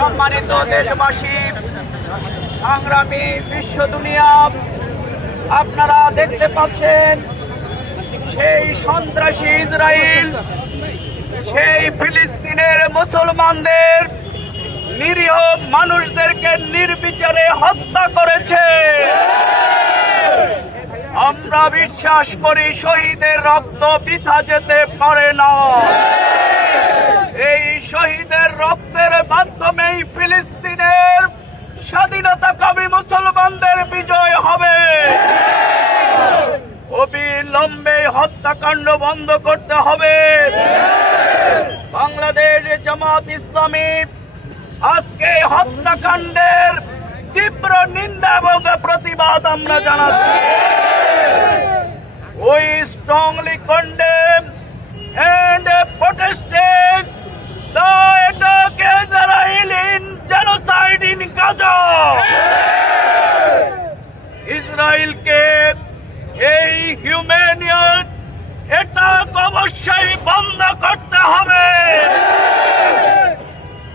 সম্মানিত দেশবাসী, সংগ্রামী বিশ্ব দুনিয়া, আপনারা দেখতে পাচ্ছেন সেই সন্ত্রাসী ইসরায়েল সেই ফিলিস্তিনের মুসলমানদের নিরীহ মানুষদেরকে নির্বিচারে হত্যা করেছে। আমরা বিশ্বাস করি শহীদের রক্ত বৃথা যেতে পারে না। এই শহীদের রক্তের মাধ্যমেই ফিলিস্তিনের স্বাধীনতাকামী মুসলমানদের বিজয় হবে। অবিলম্বে হত্যাকাণ্ড বন্ধ করতে হবে। বাংলাদেশ জামাত ইসলামী আজকে হত্যাকাণ্ডের তীব্র নিন্দা এবং প্রতিবাদ আমরা জানাচ্ছি। We strongly condemn and protest the attack Israel in genocide in Gaza. ইসরায়েলকে এই হিউম্যানিয়ন অ্যাটাক অবশ্যই বন্ধ করতে হবে।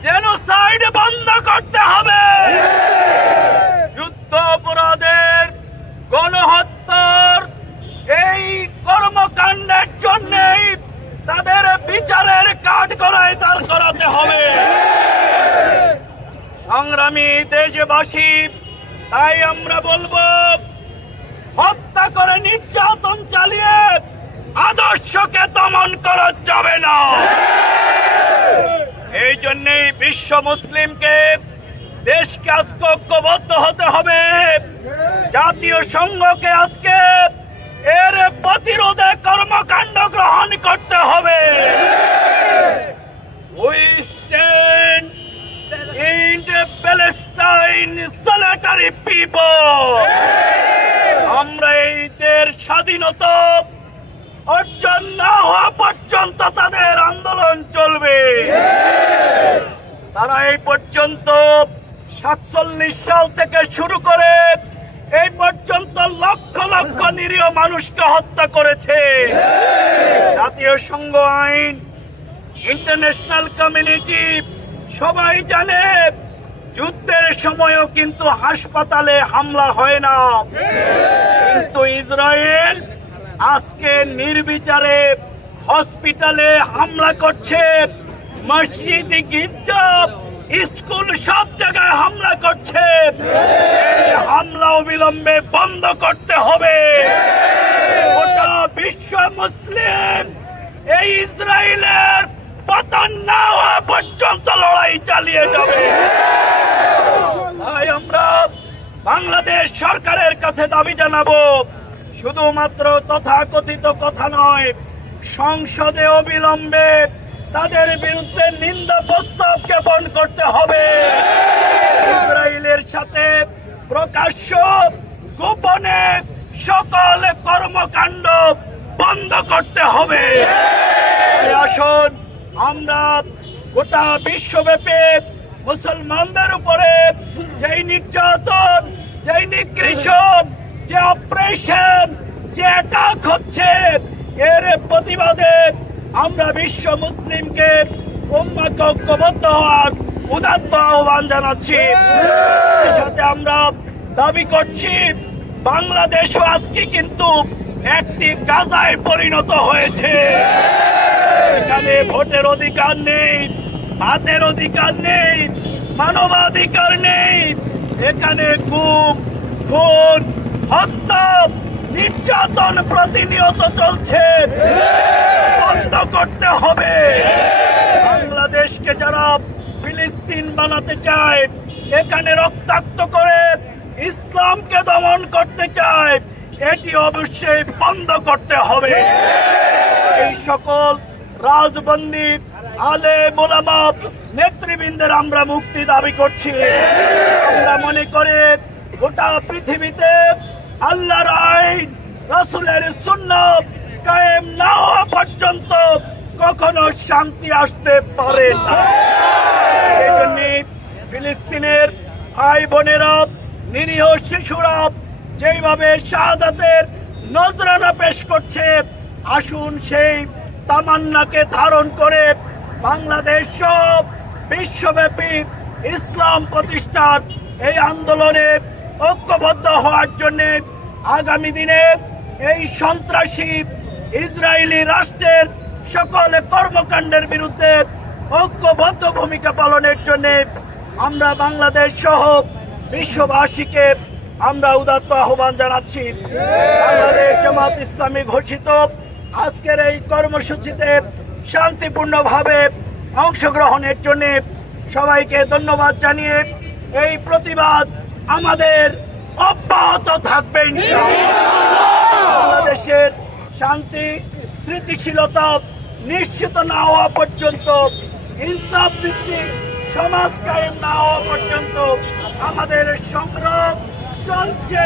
জেনোসাইড বন্ধ করতে হবে। যুদ্ধ অপরাধের, গণহত্যার এই কর্মকাণ্ডের জন্যই তাদের বিচারের কাঠগড়ায় দাঁড় করাতে হবে। সংগ্রামী দেশবাসী, তাই আমরা বলবো, হত্যা করে নির্যাতন চালিয়ে আদর্শকে দমন করা যাবে না। এই জন্যই বিশ্ব মুসলিমকে, দেশকে আজকে ঐক্যবদ্ধ হতে হবে। জাতীয় সংঘকে আজকে এর প্রতিরোধে কর্মকাণ্ড গ্রহণ করতে হবে। We stand in the Palestine solitary people. আমরা এই দেশের স্বাধীনতা অর্জন না হওয়া পর্যন্ত তাদের আন্দোলন চলবে। তারা এই পর্যন্ত 47 সাল থেকে শুরু করে এই পর্যন্ত লক্ষ লক্ষ নিরীহ মানুষকে হত্যা করেছে। জাতীয় সংঘ আইন, ইন্টারন্যাশনাল কমিউনিটি সবাই জানে, যুদ্ধের সময়ও কিন্তু হাসপাতালে হামলা হয় না। কিন্তু ইসরায়েল আজকে নির্বিচারে হসপিটালে হামলা করছে, মসজিদ, গির্জা, স্কুল সব জায়গায় হামলা করছে। হামলা অবিলম্বে বন্ধ করতে হবে। গোটা বিশ্ব মুসলিম এই ইসরায়েলের পতন না হওয়া পর্যন্ত লড়াই চালিয়ে যাবে। তাই আমরা বাংলাদেশ সরকারের কাছে দাবি জানাবো, শুধুমাত্র তথাকথিত কথা নয়, সংসদে অবিলম্বে তাদের বিরুদ্ধে নিন্দা প্রস্তাব জ্ঞাপন করতে হবে। ইসরায়েলের সাথে প্রকাশ্য গোপনে সকল কর্মকাণ্ড বন্ধ করতে হবে। আসুন আমরা গোটা বিশ্বব্যাপী মুসলমানদের উপরে যেই নির্যাতন, যেই নিগৃহীত, যে অপারেশন, যে অ্যাটাক হচ্ছে, এর প্রতিবাদে আমরা বিশ্ব মুসলিমকে উম্মাহকে ঐক্যবদ্ধ হওয়ার উদাত্ত আহ্বান জানাচ্ছি। সাথে আমরা দাবি করছি, বাংলাদেশও আজকে কিন্তু একটি গাজায় পরিণত হয়েছে। এখানে ভোটের অধিকার নেই, ভাতের অধিকার নেই, মানবাধিকার নেই। এখানে গুম, খুন, হত্যা, নির্যাতন প্রতিনিয়ত চলছে, বন্ধ করতে হবে। বাংলাদেশকে যারা ফিলিস্তিন বানাতে চায়, এখানে রক্তাক্ত করে ইসলামকে দমন করতে চায়, এটি অবশ্যই বন্ধ করতে হবে। এই সকল রাজবন্দী আলেম ওলামা নেতৃবৃন্দের আমরা মুক্তি দাবি করছি। আমরা মনে করি গোটা পৃথিবীতে আল্লাহর আইন, রাসূলের সুন্নাত কায়েম না হওয়া পর্যন্ত কখনো শান্তি আসতে পারে না। এই জন্য ফিলিস্তিনের ভাই বোনেরা, নিরীহ শিশুরা যেইভাবে শাহাদাতের নজরানা পেশ করছে, আসুন সেই তামান্নাকে ধারণ করে বাংলাদেশ সব বিশ্বব্যাপী ইসলাম প্রতিষ্ঠার এই আন্দোলনে ঐক্যবদ্ধ হওয়ার জন্য আগামী দিনে এই সন্ত্রাসী ইসরায়েলি রাষ্ট্রের সকল কর্মকাণ্ডের বিরুদ্ধে ঐক্যবদ্ধ ভূমিকা পালনের জন্য আমরা বাংলাদেশ সহ বিশ্ববাসীকে আমরা উদাত্ত আহ্বান জানাচ্ছি। বাংলাদেশ জামাত ইসলামী ঘোষিত আজকের এই কর্মসূচিতে শান্তিপূর্ণভাবে অংশগ্রহণের জন্য সবাইকে ধন্যবাদ জানিয়ে এই প্রতিবাদ আমাদের অব্যাহত থাকবে বাংলাদেশের শান্তি স্থিতিশীলতা নিশ্চিত না হওয়া পর্যন্ত, ইনসাফ ভিত্তিক সমাজ কায়েম না হওয়া পর্যন্ত আমাদের সংগ্রাম চলছে।